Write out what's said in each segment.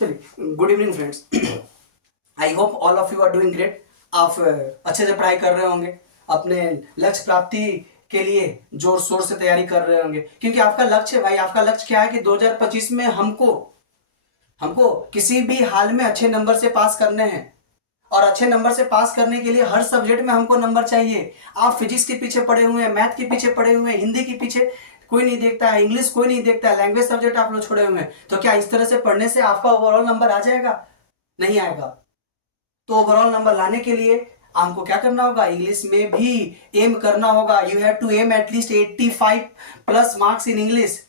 चलिए, good evening friends. I hope all of you are doing great. आप अच्छे से पढ़ाई कर रहे होंगे, अपने लक्ष्य प्राप्ति के लिए जोर शोर से तैयारी कर रहे होंगे, क्योंकि आपका लक्ष्य है भाई। आपका लक्ष्य क्या है कि 2025 में हमको हमको किसी भी हाल में अच्छे नंबर से पास करने हैं। और अच्छे नंबर से पास करने के लिए हर सब्जेक्ट में हमको नंबर चाहिए। आप फिजिक्स के पीछे पड़े हुए हैं, मैथ के पीछे पड़े हुए हैं, हिंदी के पीछे कोई नहीं देखता है, इंग्लिश कोई नहीं देखता है, लैंग्वेज सब्जेक्ट आप लोग छोड़े हुए हैं। तो क्या इस तरह से पढ़ने से आपका ओवरऑल नंबर आ जाएगा? नहीं आएगा। तो ओवरऑल नंबर लाने के लिए आपको क्या करना होगा? इंग्लिश में भी एम करना होगा। You have to aim at least 85 plus marks in English.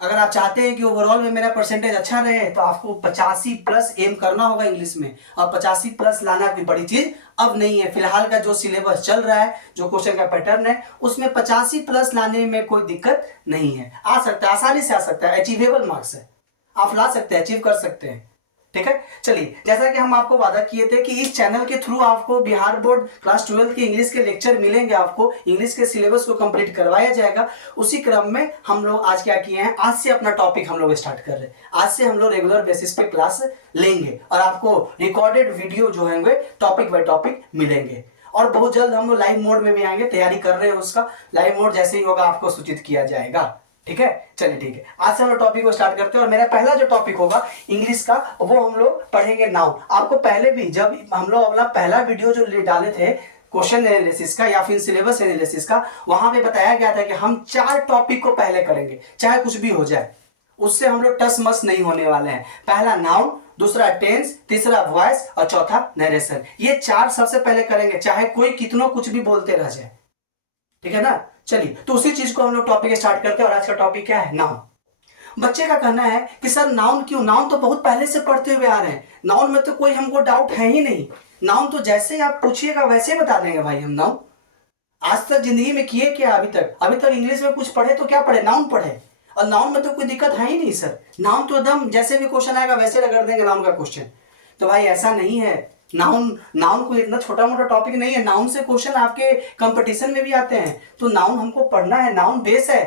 अगर आप चाहते हैं कि ओवरऑल में मेरा परसेंटेज अच्छा रहे तो आपको 85 प्लस एम करना होगा इंग्लिश में। और 85 प्लस लाना कोई बड़ी चीज अब नहीं है। फिलहाल का जो सिलेबस चल रहा है, जो क्वेश्चन का पैटर्न है, उसमें 85 प्लस लाने में कोई दिक्कत नहीं है। आ सकता है, आसानी से आ सकता है, अचीवेबल मार्क्स है, आप ला सकते हैं, अचीव कर सकते हैं। ठीक है, चलिए, जैसा कि हम आपको वादा किए थे कि इस चैनल के थ्रू आपको बिहार बोर्ड क्लास 12 के इंग्लिश के लेक्चर मिलेंगे, आपको इंग्लिश के सिलेबस को कंप्लीट करवाया जाएगा। उसी क्रम में हम लोग आज क्या किए हैं, आज से अपना टॉपिक हम लोग स्टार्ट कर रहे हैं। आज से हम लोग रेगुलर बेसिस पे क्लास लेंगे और आपको रिकॉर्डेड वीडियो जो होंगे टॉपिक बाय टॉपिक मिलेंगे। और बहुत जल्द हम लोग लाइव मोड में भी आएंगे, तैयारी कर रहे हैं उसका। लाइव मोड जैसे ही होगा आपको सूचित किया जाएगा। ठीक है, चलिए ठीक है, आज से हम लोग टॉपिक को स्टार्ट करते हैं। और मेरा पहला जो टॉपिक होगा इंग्लिश का, वो हम लोग पढ़ेंगे नाउन। आपको पहले भी जब हम लोग अपना पहला वीडियो जो डाले थे क्वेश्चन एनालिसिस का या फिर सिलेबस एनालिसिस का, वहां पे बताया गया था कि हम 4 टॉपिक को पहले करेंगे, चाहे कुछ भी हो जाए। उससे हम लोग टस मस नहीं होने वाले हैं। पहला नाउन, दूसरा टेंस, तीसरा वॉइस और चौथा नरेशन। ये 4 सबसे पहले करेंगे, चाहे कोई कितना कुछ भी बोलते रह जाए। ठीक है ना? चलिए, तो उसी चीज को हम लोग टॉपिक स्टार्ट करते हैं। और आज का टॉपिक क्या है? नाउन। बच्चे का कहना है कि सर नाउन क्यों? नाउन तो बहुत पहले से पढ़ते हुए आ रहे हैं, नाउन में तो कोई हमको डाउट है ही नहीं। नाउन तो जैसे ही आप पूछिएगा वैसे ही बता देंगे भाई हम। नाउन आज तक जिंदगी में किए क्या? अभी तक इंग्लिश में कुछ पढ़े तो क्या पढ़े? नाउन पढ़े। और नाउन में तो कोई दिक्कत है ही नहीं सर। नाउन तो एकदम जैसे भी क्वेश्चन आएगा वैसे रगड़ देंगे नाउन का क्वेश्चन। तो भाई ऐसा नहीं है। नाउन कोई इतना छोटा मोटा टॉपिक नहीं है। नाउन से क्वेश्चन आपके कंपटीशन में भी आते हैं। तो नाउन हमको पढ़ना है, नाउन बेस है।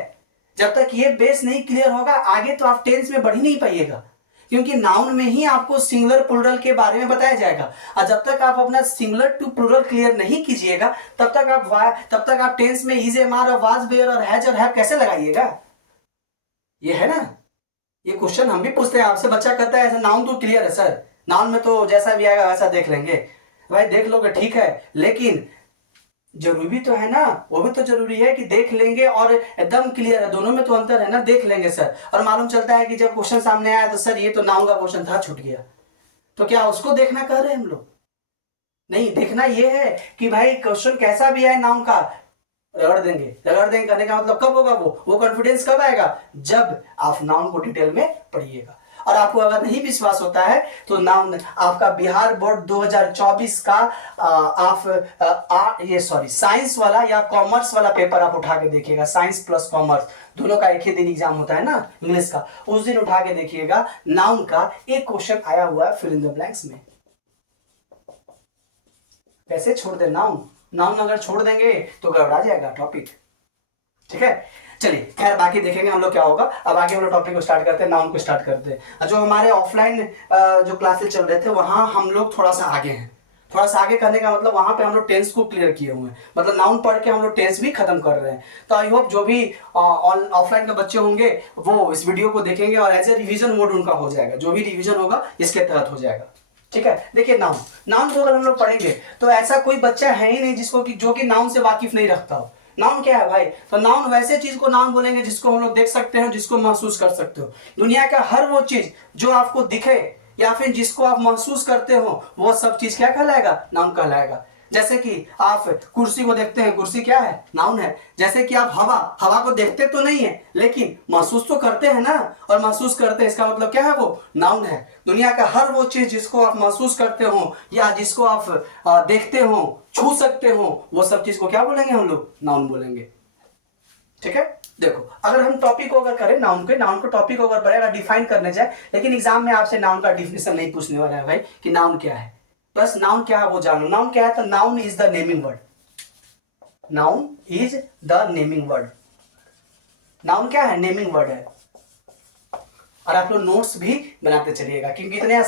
जब तक ये बेस नहीं क्लियर होगा आगे तो आप टेंस में बढ़ ही नहीं पाइएगा, क्योंकि नाउन में ही आपको सिंगुलर प्लूरल के बारे में बताया जाएगा। और जब तक आप अपना सिंगुलर टू प्लूरल क्लियर नहीं कीजिएगा तब तक आप टेंस में इज, एम, आर और वाज, वेयर और हैज और हैव कैसे लगाइएगा? ये है ना, ये क्वेश्चन हम भी पूछते हैं आपसे। बच्चा कहता है ऐसा नाउन तो क्लियर है सर, नाउन में तो जैसा भी आएगा वैसा देख लेंगे। भाई देख लोगे ठीक है, लेकिन जरूरी तो है ना, वो भी तो जरूरी है कि देख लेंगे और एकदम क्लियर है। दोनों में तो अंतर है ना, देख लेंगे सर। और मालूम चलता है कि जब क्वेश्चन सामने आया तो सर ये तो नाउन का क्वेश्चन था, छूट गया। तो क्या उसको देखना कह रहे हैं हम लोग? नहीं, देखना ये है कि भाई क्वेश्चन कैसा भी है नाउन का रगड़ देंगे। रगड़ देंगे करने का मतलब कब होगा? वो कॉन्फिडेंस कब आएगा? जब आप नाउन को डिटेल में पढ़िएगा। और आपको अगर नहीं विश्वास होता है तो नाउन आपका बिहार बोर्ड 2024 का साइंस वाला या कॉमर्स वाला पेपर आप उठा के देखिएगा। साइंस प्लस कॉमर्स दोनों का एक ही दिन एग्जाम होता है ना इंग्लिश का। उस दिन उठा के देखिएगा, नाउन का एक क्वेश्चन आया हुआ है फिल इन द ब्लैंक्स में। कैसे छोड़ दे नाउन अगर छोड़ देंगे तो गड़बड़ा जाएगा टॉपिक। ठीक है, चलिए खैर बाकी देखेंगे हम लोग क्या होगा। अब आगे हम लोग टॉपिक को स्टार्ट करते हैं, नाउन को स्टार्ट करते हैं। जो हमारे ऑफलाइन जो क्लासेस चल रहे थे वहां हम लोग थोड़ा सा आगे हैं। थोड़ा सा आगे करने का मतलब वहां पे हम लोग टेंस को क्लियर किए हुए हैं, मतलब नाउन पढ़ के हम लोग टेंस भी खत्म कर रहे हैं। तो आई होप जो भी ऑफलाइन के बच्चे होंगे वो इस वीडियो को देखेंगे और एज ए रिविजन मोड उनका हो जाएगा। जो भी रिविजन होगा इसके तहत हो जाएगा। ठीक है, देखिए नाउन को अगर हम लोग पढ़ेंगे तो ऐसा कोई बच्चा है ही नहीं जो कि नाउन से वाकिफ नहीं रखता हो। नाउन क्या है भाई? तो नाउन वैसे चीज को नाउन बोलेंगे जिसको हम लोग देख सकते हो, जिसको महसूस कर सकते हो। दुनिया का हर वो चीज जो आपको दिखे या फिर जिसको आप महसूस करते हो वो सब चीज क्या कहलाएगा? नाउन कहलाएगा। जैसे कि आप कुर्सी को देखते हैं, कुर्सी क्या है? नाउन है। जैसे कि आप हवा को देखते तो नहीं है लेकिन महसूस तो करते हैं ना, और महसूस करते हैं इसका मतलब क्या है? वो नाउन है। दुनिया का हर वो चीज जिसको आप महसूस करते हो या जिसको आप देखते हो, छू सकते हो, वो सब चीज को क्या बोलेंगे हम लोग? नाउन बोलेंगे। ठीक है, देखो अगर हम टॉपिक को अगर करें नाउन को टॉपिक को अगर अगर डिफाइन करने जाए, लेकिन एग्जाम में आपसे नाउन का डिफिनेशन नहीं पूछने वाला है भाई कि नाउन क्या है। बस नाउन क्या है वो जानो। नाउन क्या है? तो noun is the naming word. Noun is the naming word. Noun क्या है? नेमिंग वर्ड है। और आप लोग नोट्स भी बनाते चलिएगा, क्योंकि इतने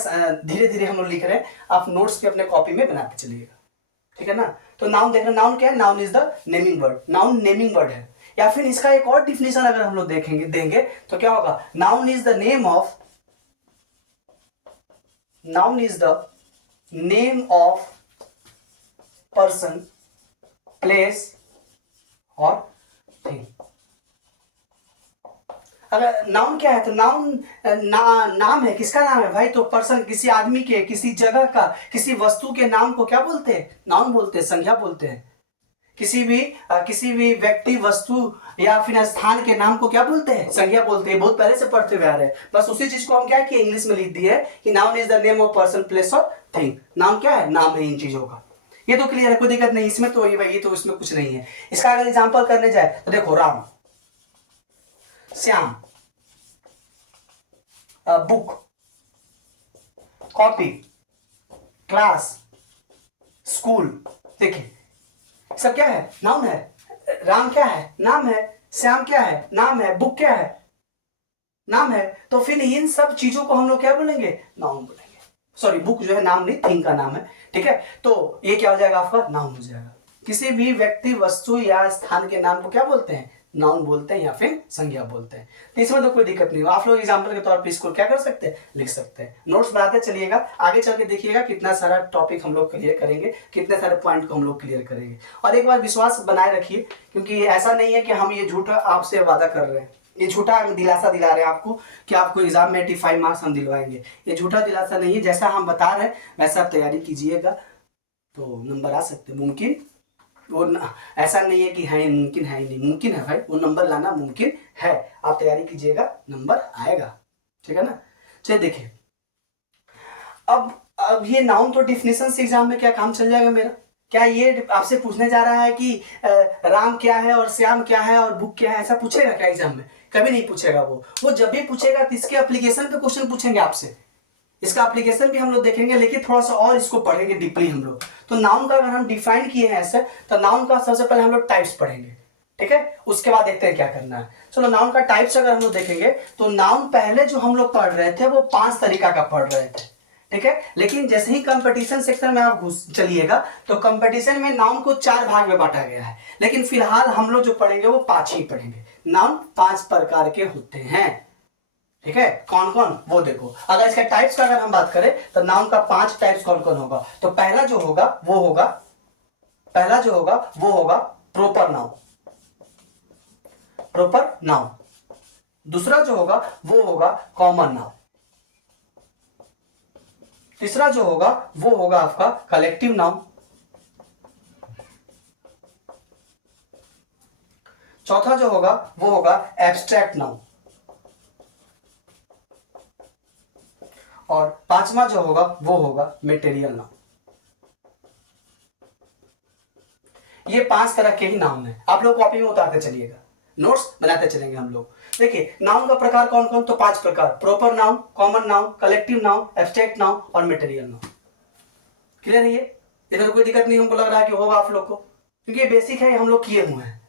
धीरे धीरे हम लोग लिख रहे हैं, आप नोट्स भी अपने कॉपी में बनाते चलिएगा, ठीक है ना। तो नाउन देखना, नाउन क्या है, noun is the naming word, noun naming word है। या फिर इसका एक और डिफिनेशन अगर हम लोग देंगे तो क्या होगा, noun is the name of, noun is the name of person, place और थिंग। अगर नाउन क्या है तो नाउन नाम है, किसका नाम है भाई, तो पर्सन, किसी आदमी के, किसी जगह का, किसी वस्तु के नाम को क्या बोलते हैं, नाउन बोलते हैं, संज्ञा बोलते हैं। किसी भी व्यक्ति, वस्तु या फिर स्थान के नाम को क्या बोलते हैं, संज्ञा बोलते हैं। बहुत पहले से पढ़ते हुए आ रहे हैं, बस उसी चीज को हम क्या किए, इंग्लिश में लिख दिए कि noun is the name of person, place और थिंग। नाम क्या है, नाम है इन चीजों का। ये तो क्लियर है, कोई दिक्कत नहीं इसमें, तो ये तो इसमें कुछ नहीं है। इसका अगर एग्जाम्पल करने जाए तो देखो, Ram, Shyam, book, copy, class, school, देखिए सब क्या है, नाउन है। राम क्या है, नाम है। श्याम क्या है, नाम है। बुक क्या है, नाम है। तो फिर इन सब चीजों को हम लोग क्या बोलेंगे, नाउन बोलेंगे। सॉरी, बुक जो है नाम नहीं, थिंग का नाम है, ठीक है। तो ये क्या हो जाएगा आपका, नाउन हो जाएगा। किसी भी व्यक्ति, वस्तु या स्थान के नाम को क्या बोलते हैं, नाउन बोलते हैं या फिर संज्ञा बोलते हैं। तो इसमें तो कोई दिक्कत नहीं, आप लोग एग्जाम्पल के तौर पे इसको क्या कर सकते हैं, लिख सकते हैं। नोट्स बनाते चलिएगा, आगे चल के देखिएगा कितना सारा टॉपिक हम लोग क्लियर करेंगे, कितने सारे पॉइंट को हम लोग क्लियर करेंगे। और एक बार विश्वास बनाए रखिए, क्योंकि ऐसा नहीं है कि हम ये झूठा आपसे वादा कर रहे हैं, ये झूठा हम दिलासा दिला रहे हैं आपको कि आपको एग्जाम में 85 मार्क्स हम दिलवाएंगे। ये झूठा दिलासा नहीं है, जैसा हम बता रहे हैं वैसा आप तैयारी कीजिएगा तो नंबर आ सकते हैं। मुमकिन वो ऐसा नहीं है कि है मुमकिन है ही नहीं, मुमकिन है भाई, वो नंबर लाना मुमकिन है। आप तैयारी कीजिएगा, नंबर आएगा, ठीक है ना। चलिए देखिए, अब ये नाउन तो डिफिनेशन से एग्जाम में क्या काम चल जाएगा मेरा। क्या ये आपसे पूछने जा रहा है कि राम क्या है और श्याम क्या है और बुक क्या है, ऐसा पूछेगा क्या एग्जाम में, कभी नहीं पूछेगा। वो जब भी पूछेगा तो इसके एप्लीकेशन पे क्वेश्चन पूछेंगे आपसे, इसका एप्लीकेशन भी हम लोग देखेंगे, लेकिन थोड़ा सा और इसको पढ़ेंगे डीपली हम लोग। तो नाउन का अगर हम डिफाइन किए हैं ऐसे, तो नाउन का सबसे पहले हम लोग टाइप्स पढ़ेंगे, ठीक है। उसके बाद देखते हैं क्या करना है। चलो, नाउन का टाइप्स अगर हम लोग देखेंगे तो नाउन पहले जो हम लोग पढ़ रहे थे वो 5 तरीका का पढ़ रहे थे, ठीक है। लेकिन जैसे ही कंपटीशन सेक्शन में आप घुस चलिएगा तो कंपटीशन में नाउन को 4 भाग में बांटा गया है, लेकिन फिलहाल हम लोग जो पढ़ेंगे वो 5 ही पढ़ेंगे। नाउन 5 प्रकार के होते हैं, ठीक है। कौन कौन, वो देखो। अगर इसके टाइप्स का अगर हम बात करें तो नाउन का 5 टाइप्स कौन कौन होगा। तो पहला जो होगा वो होगा प्रॉपर नाउन, प्रॉपर नाउन। दूसरा जो होगा वो होगा कॉमन नाउन। तीसरा जो होगा वो होगा आपका कलेक्टिव नाउन। चौथा जो होगा वो होगा एब्स्ट्रैक्ट नाउन। और 5वां जो होगा वो होगा मटेरियल नाउन। ये 5 तरह के ही नाउन है, आप लोग कॉपी में उतारते चलिएगा, नोट्स बनाते चलेंगे हम लोग। देखिए, नाउन का प्रकार कौन कौन, तो 5 प्रकार, proper noun, common noun, collective noun, abstract noun और मटेरियल नाउन। क्लियर है ये, इधर कोई दिक्कत नहीं हमको लग रहा है कि होगा आप लोग को, क्योंकि ये बेसिक है, हम लोग किए हुए हैं,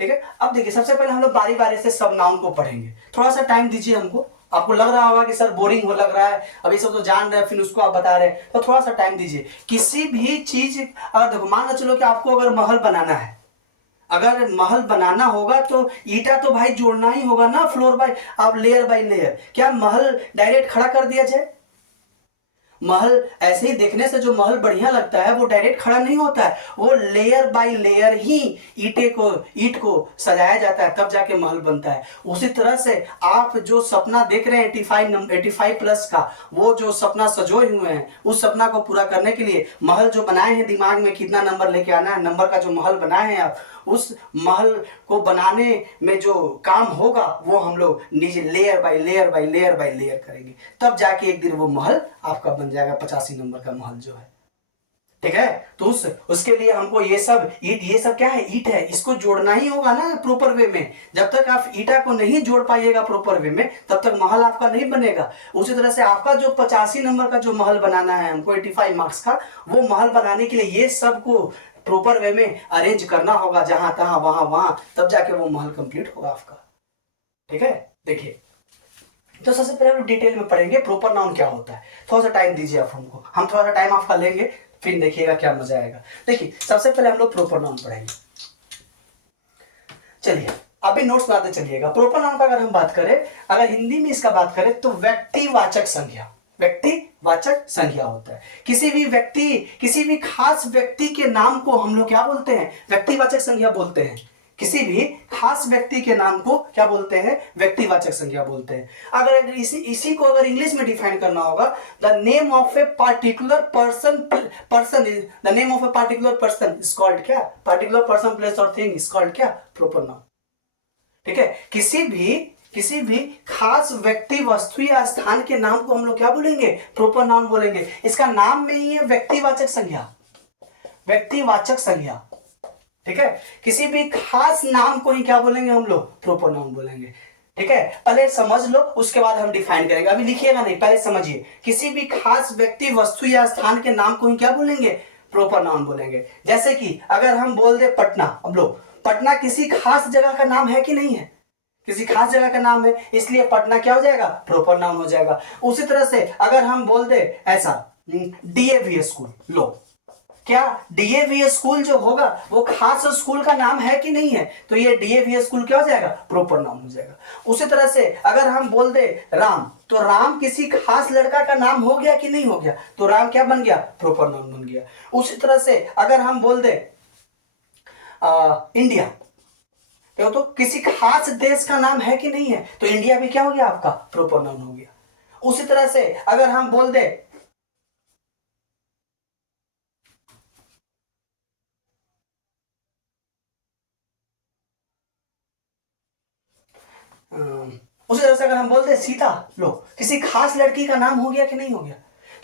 ठीक है। अब देखिए, सबसे पहले हम लोग बारी बारी से सब नाउन को पढ़ेंगे। थोड़ा सा टाइम दीजिए हमको, आपको लग रहा होगा कि सर बोरिंग हो लग रहा है, अभी सब तो जान रहे हैं फिर उसको आप बता रहे हैं, तो थोड़ा सा टाइम दीजिए। किसी भी चीज, अगर देखो मान लो चलो कि आपको अगर महल बनाना है, अगर महल बनाना होगा तो ईटा तो भाई जोड़ना ही होगा ना, फ्लोर बाय आप लेयर बाय लेयर। क्या महल डायरेक्ट खड़ा कर दिया जाए, महल ऐसे ही देखने से जो महल बढ़िया लगता है वो डायरेक्ट खड़ा नहीं होता है, वो लेयर बाय लेयर ही ईट को सजाया जाता है, तब जाके महल बनता है। उसी तरह से आप जो सपना देख रहे हैं 85 प्लस का, वो जो सपना सजोए हुए हैं, उस सपना को पूरा करने के लिए महल जो बनाए हैं, दिमाग में कितना नंबर लेके आना है, नंबर का जो महल बनाए हैं आप, उस महल को बनाने में जो काम होगा वो हम लोग नीचे layer by layer by layer by layer करेंगे, तब जाके एक दिन वो महल आपका बन जाएगा 85 नंबर का महल जो है, ठीक है। तो उसके लिए हमको ये सब क्या है, ईट है, इसको जोड़ना ही होगा ना प्रॉपर वे में। जब तक आप ईटा को नहीं जोड़ पाइएगा प्रॉपर वे में, तब तक महल आपका नहीं बनेगा। उसी तरह से आपका जो 85 नंबर का जो महल बनाना है हमको 85 मार्क्स का, वो महल बनाने के लिए ये सब को प्रॉपर वे में अरेंज करना होगा, जहां तहां वहां, तब जाके वो महल कंप्लीट होगा आपका, ठीक है। देखिए, तो सबसे पहले हम डिटेल में पढ़ेंगे प्रोपर नाउन क्या होता है। थोड़ा सा टाइम दीजिए आप हमको, हम थोड़ा सा टाइम आपका लेंगे, फिर देखिएगा क्या मजा आएगा। देखिए सबसे पहले हम लोग प्रोपर नाउन पढ़ेंगे। चलिए अभी नोट्स बनाते चलिएगा। प्रोपर नाउन का अगर हम बात करें, अगर हिंदी में इसका बात करें तो व्यक्तिवाचक संज्ञा, व्यक्तिवाचक संज्ञा होता है। किसी भी व्यक्ति, किसी भी खास व्यक्ति के नाम को हम लोग क्या बोलते हैं, व्यक्तिवाचक संज्ञा बोलते हैं। किसी भी खास व्यक्ति के नाम को क्या बोलते हैं, व्यक्तिवाचक संज्ञा बोलते हैं। अगर इसी को अगर इंग्लिश में डिफाइन करना होगा, the name of a particular person the name of a particular person is called क्या, पार्टिकुलर पर्सन प्लेस और थिंग इज कॉल्ड क्या, प्रोपर नाउन। ठीक है, किसी भी खास व्यक्ति वस्तु या स्थान के नाम को हम लोग क्या बोलेंगे, प्रोपर नाउन बोलेंगे। इसका नाम में ही है व्यक्तिवाचक संज्ञा, व्यक्तिवाचक संज्ञा। ठीक है, किसी भी खास नाम को ही क्या बोलेंगे हम लोग, प्रोपर नाउन बोलेंगे। ठीक है, पहले समझ लो उसके बाद हम डिफाइन करेंगे, अभी लिखिएगा नहीं, पहले समझिए। किसी भी खास व्यक्ति वस्तु या स्थान के नाम को ही क्या बोलेंगे, प्रोपर नाउन बोलेंगे। जैसे कि अगर हम बोल दे पटना, अब लो पटना किसी खास जगह का नाम है कि नहीं है, किसी खास जगह का नाम है, इसलिए पटना क्या हो जाएगा, प्रोपर नाउन हो जाएगा। उसी तरह से अगर हम बोल दे ऐसा डीएवी स्कूल, लो क्या डीएवी स्कूल जो होगा वो खास स्कूल का नाम है कि नहीं है, तो ये डीएवी स्कूल क्या हो जाएगा, प्रोपर नाउन हो जाएगा। उसी तरह से अगर हम बोल दे राम, तो राम किसी खास लड़का का नाम हो गया कि नहीं हो गया, तो राम क्या बन गया, प्रोपर नाउन बन गया। उसी तरह से अगर हम बोल दे इंडिया, तो किसी खास देश का नाम है कि नहीं है, तो इंडिया भी क्या हो गया आपका, प्रोपर नाउन हो गया। उसी तरह से अगर हम बोल दे उसी तरह से अगर हम बोल दे सीता, लो किसी खास लड़की का नाम हो गया कि नहीं हो गया।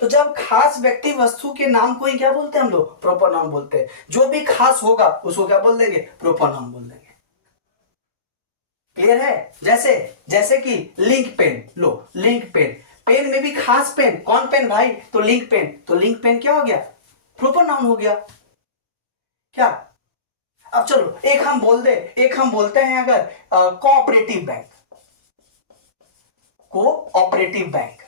तो जब खास व्यक्ति वस्तु के नाम को ही क्या बोलते हैं हम लोग, प्रोपर नाउन बोलते हैं। जो भी खास होगा उसको क्या बोल देंगे, प्रोपर नाउन बोल देंगे। क्लियर है। जैसे जैसे कि लिंक पेन, लो लिंक पेन, पेन में भी खास पेन, कौन पेन भाई, तो लिंक पेन, तो लिंक पेन क्या हो गया, प्रोपर नाउन हो गया क्या। अब चलो एक हम बोलते हैं अगर कोऑपरेटिव बैंक, कोऑपरेटिव बैंक,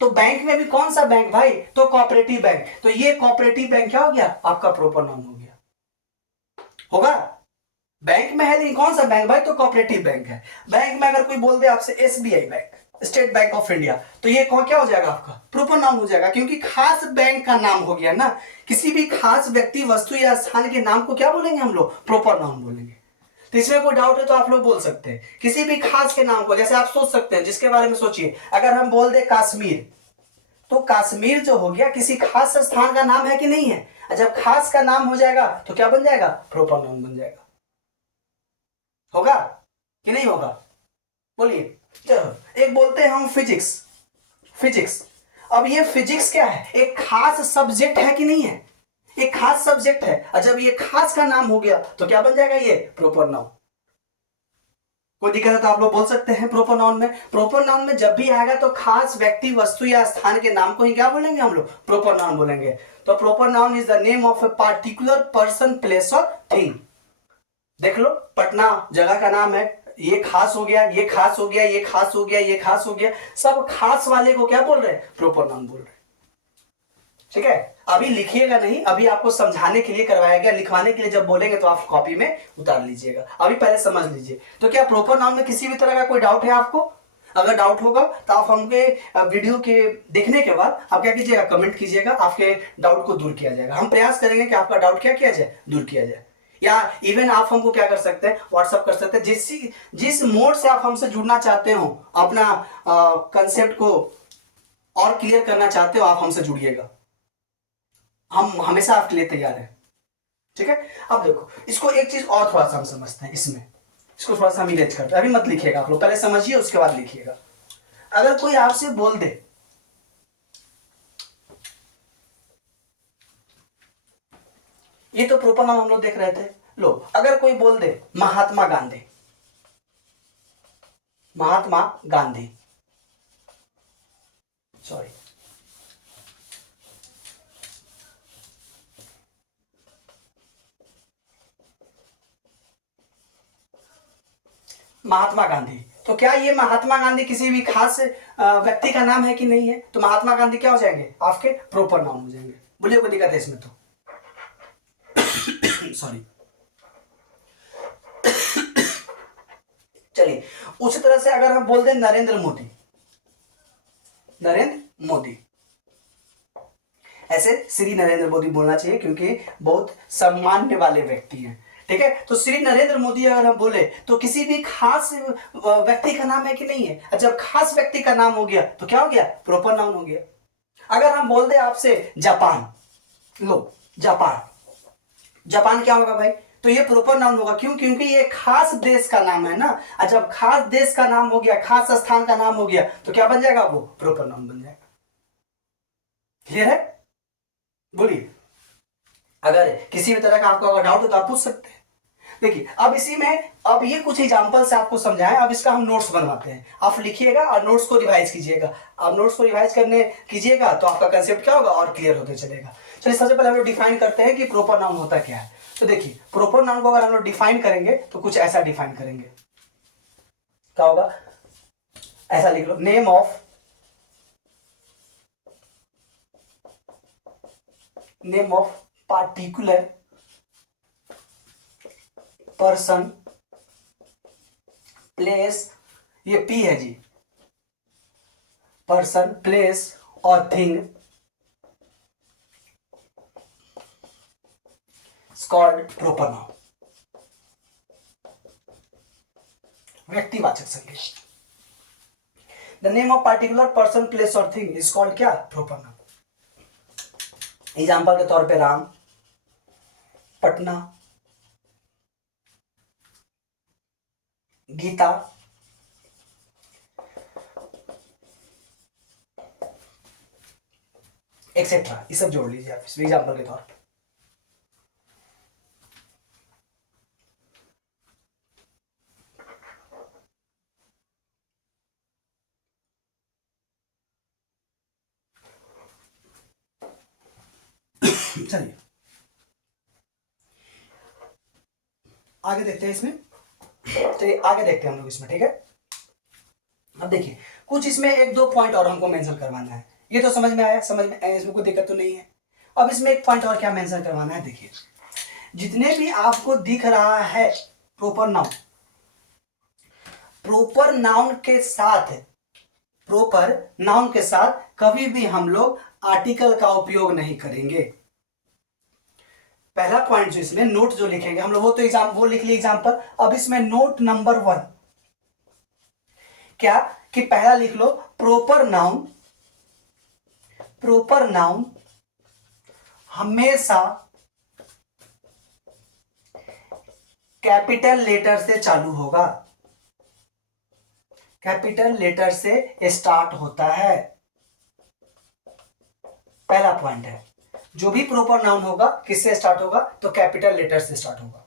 तो बैंक में भी कौन सा बैंक भाई, तो कोऑपरेटिव बैंक, तो ये कोऑपरेटिव बैंक क्या हो गया, आपका प्रोपर नाउन हो गया। होगा, बैंक में है लेकिन कौन सा बैंक भाई, तो कोऑपरेटिव बैंक है। बैंक में अगर कोई बोल दे आपसे SBI bank, state bank of India, तो ये कौन क्या हो जाएगा आपका, प्रोपर नाउन हो जाएगा, क्योंकि खास बैंक का नाम हो गया ना। किसी भी खास व्यक्ति वस्तु या स्थान के नाम को क्या बोलेंगे हम लोग, प्रोपर नाउन बोलेंगे। तो इसमें कोई डाउट है तो आप लोग बोल सकते हैं। किसी भी खास के नाम को, जैसे आप सोच सकते हैं जिसके बारे में सोचिए, अगर हम बोल दे कश्मीर, तो कश्मीर जो हो गया किसी खास स्थान का नाम है कि नहीं है। जब खास का नाम हो जाएगा तो क्या बन जाएगा, प्रोपर नाउन बन जाएगा। होगा कि नहीं होगा, बोलिए। चलो एक बोलते हैं हम फिजिक्स, फिजिक्स। अब ये फिजिक्स क्या है, एक खास सब्जेक्ट है कि नहीं है, एक खास सब्जेक्ट है। और जब ये खास का नाम हो गया तो क्या बन जाएगा, ये प्रोपर नाउन। कोई दिक्कत है तो आप लोग बोल सकते हैं। प्रोपर नाउन में, प्रोपर नाउन में जब भी आएगा तो खास व्यक्ति वस्तु या स्थान के नाम को ही क्या बोलेंगे हम लोग, प्रोपर नाउन बोलेंगे। तो proper noun is the name of a particular person place और थिंग। देख लो पटना जगह का नाम है, ये खास हो गया, ये खास हो गया, ये खास हो गया, ये खास हो गया, सब खास वाले को क्या बोल रहे हैं, प्रोपर नाउन बोल रहे हैं। ठीक है, अभी लिखिएगा नहीं, अभी आपको समझाने के लिए करवाया गया, लिखवाने के लिए जब बोलेंगे तो आप कॉपी में उतार लीजिएगा। अभी पहले समझ लीजिए। तो क्या प्रोपर नाउन में किसी भी तरह का कोई डाउट है आपको, अगर डाउट होगा तो आप हमके वीडियो के देखने के बाद आप क्या कीजिएगा, कमेंट कीजिएगा, आपके डाउट को दूर किया जाएगा। हम प्रयास करेंगे कि आपका डाउट क्या किया जाए, दूर किया जाए। या इवन आप हमको क्या कर सकते हैं, व्हाट्सअप कर सकते हैं। जिस मोड से आप हमसे जुड़ना चाहते हो, अपना कंसेप्ट को और क्लियर करना चाहते हो, आप हमसे जुड़िएगा, हम हमेशा आपके लिए तैयार हैं। ठीक है, अब देखो इसको एक चीज और थोड़ा सा हम समझते हैं इसमें, इसको थोड़ा सा हम इरेज करते हैं। अभी मत लिखिएगा आप लोग, पहले समझिए उसके बाद लिखिएगा। अगर कोई आपसे बोल दे, ये तो प्रोपर नाउन हम लोग देख रहे थे, लो अगर कोई बोल दे महात्मा गांधी, महात्मा गांधी, सॉरी, महात्मा गांधी, तो क्या ये महात्मा गांधी किसी भी खास व्यक्ति का नाम है कि नहीं है? तो महात्मा गांधी क्या हो जाएंगे? आपके प्रॉपर नाउन हो जाएंगे। बोलिए कोई दिक्कत है इसमें? तो सॉरी। चलिए, उसी तरह से अगर हम बोल दें नरेंद्र मोदी, नरेंद्र मोदी, ऐसे श्री नरेंद्र मोदी बोलना चाहिए क्योंकि बहुत सम्मान्य वाले व्यक्ति हैं। ठीक है, तो श्री नरेंद्र मोदी अगर हम बोले तो किसी भी खास व्यक्ति का नाम है कि नहीं है? जब खास व्यक्ति का नाम हो गया तो क्या हो गया? प्रॉपर नाउन हो गया। अगर हम बोल दे आपसे जापान, लो जापान, जापान क्या होगा भाई? तो ये प्रॉपर नाउन होगा। क्यों? क्योंकि ये खास देश का नाम है ना। और जब खास देश का नाम हो गया, खास स्थान का नाम हो गया तो क्या बन जाएगा? वो प्रॉपर नाउन बन जाएगा। क्लियर है? बोलिए, अगर किसी भी तरह का आपको अगर डाउट हो तो आप पूछ सकते हैं। देखिए, अब इसी में अब ये कुछ एग्जांपल से आपको समझाएं। अब इसका हम नोट्स बनवाते हैं, आप लिखिएगा और नोट्स को रिवाइज कीजिएगा। आप नोट्स को रिवाइज करने कीजिएगा तो आपका कंसेप्ट क्या होगा? और क्लियर होते चलेगा। चलिए, सबसे पहले हम लोग डिफाइन करते हैं कि प्रॉपर नाउन होता क्या है। तो देखिए, प्रॉपर नाउन को अगर हम लोग डिफाइन करेंगे तो कुछ ऐसा डिफाइन करेंगे। क्या होगा? ऐसा लिख लो, name of particular person, place, ये पी है जी, पर्सन, प्लेस और थिंग कॉल्ड प्रॉपर नाउन, व्यक्तिवाचक संज्ञा। The name of particular person, place और थिंग इज कॉल्ड क्या? Proper noun. एग्जाम्पल के तौर पे राम, पटना, गीता, एक्सेट्रा, ये सब जोड़ लीजिए आप इसमें एग्जाम्पल के तौर पे। चलिए आगे देखते हैं इसमें। चलिए आगे देखते हैं हम लोग इसमें। ठीक है, अब देखिए, कुछ इसमें एक दो पॉइंट और हमको मेंशन करवाना है। ये तो समझ में आया, समझ में आया, इसमें कोई दिक्कत तो नहीं है। अब इसमें एक पॉइंट और क्या मेंशन करवाना है? देखिए, जितने भी आपको दिख रहा है प्रॉपर नाउन, प्रॉपर नाउन के साथ, प्रॉपर नाउन के साथ कभी भी हम लोग आर्टिकल का उपयोग नहीं करेंगे। पहला पॉइंट जो इसमें नोट जो लिखेंगे हम लोग, वो तो एग्जाम वो लिख लिए एग्जाम्पल। अब इसमें नोट नंबर 1 क्या कि पहला लिख लो, प्रॉपर नाउन, प्रॉपर नाउन हमेशा कैपिटल लेटर से चालू होगा, कैपिटल लेटर से स्टार्ट होता है। पहला पॉइंट है, जो भी प्रॉपर नाउन होगा किससे स्टार्ट होगा? तो कैपिटल लेटर से स्टार्ट होगा।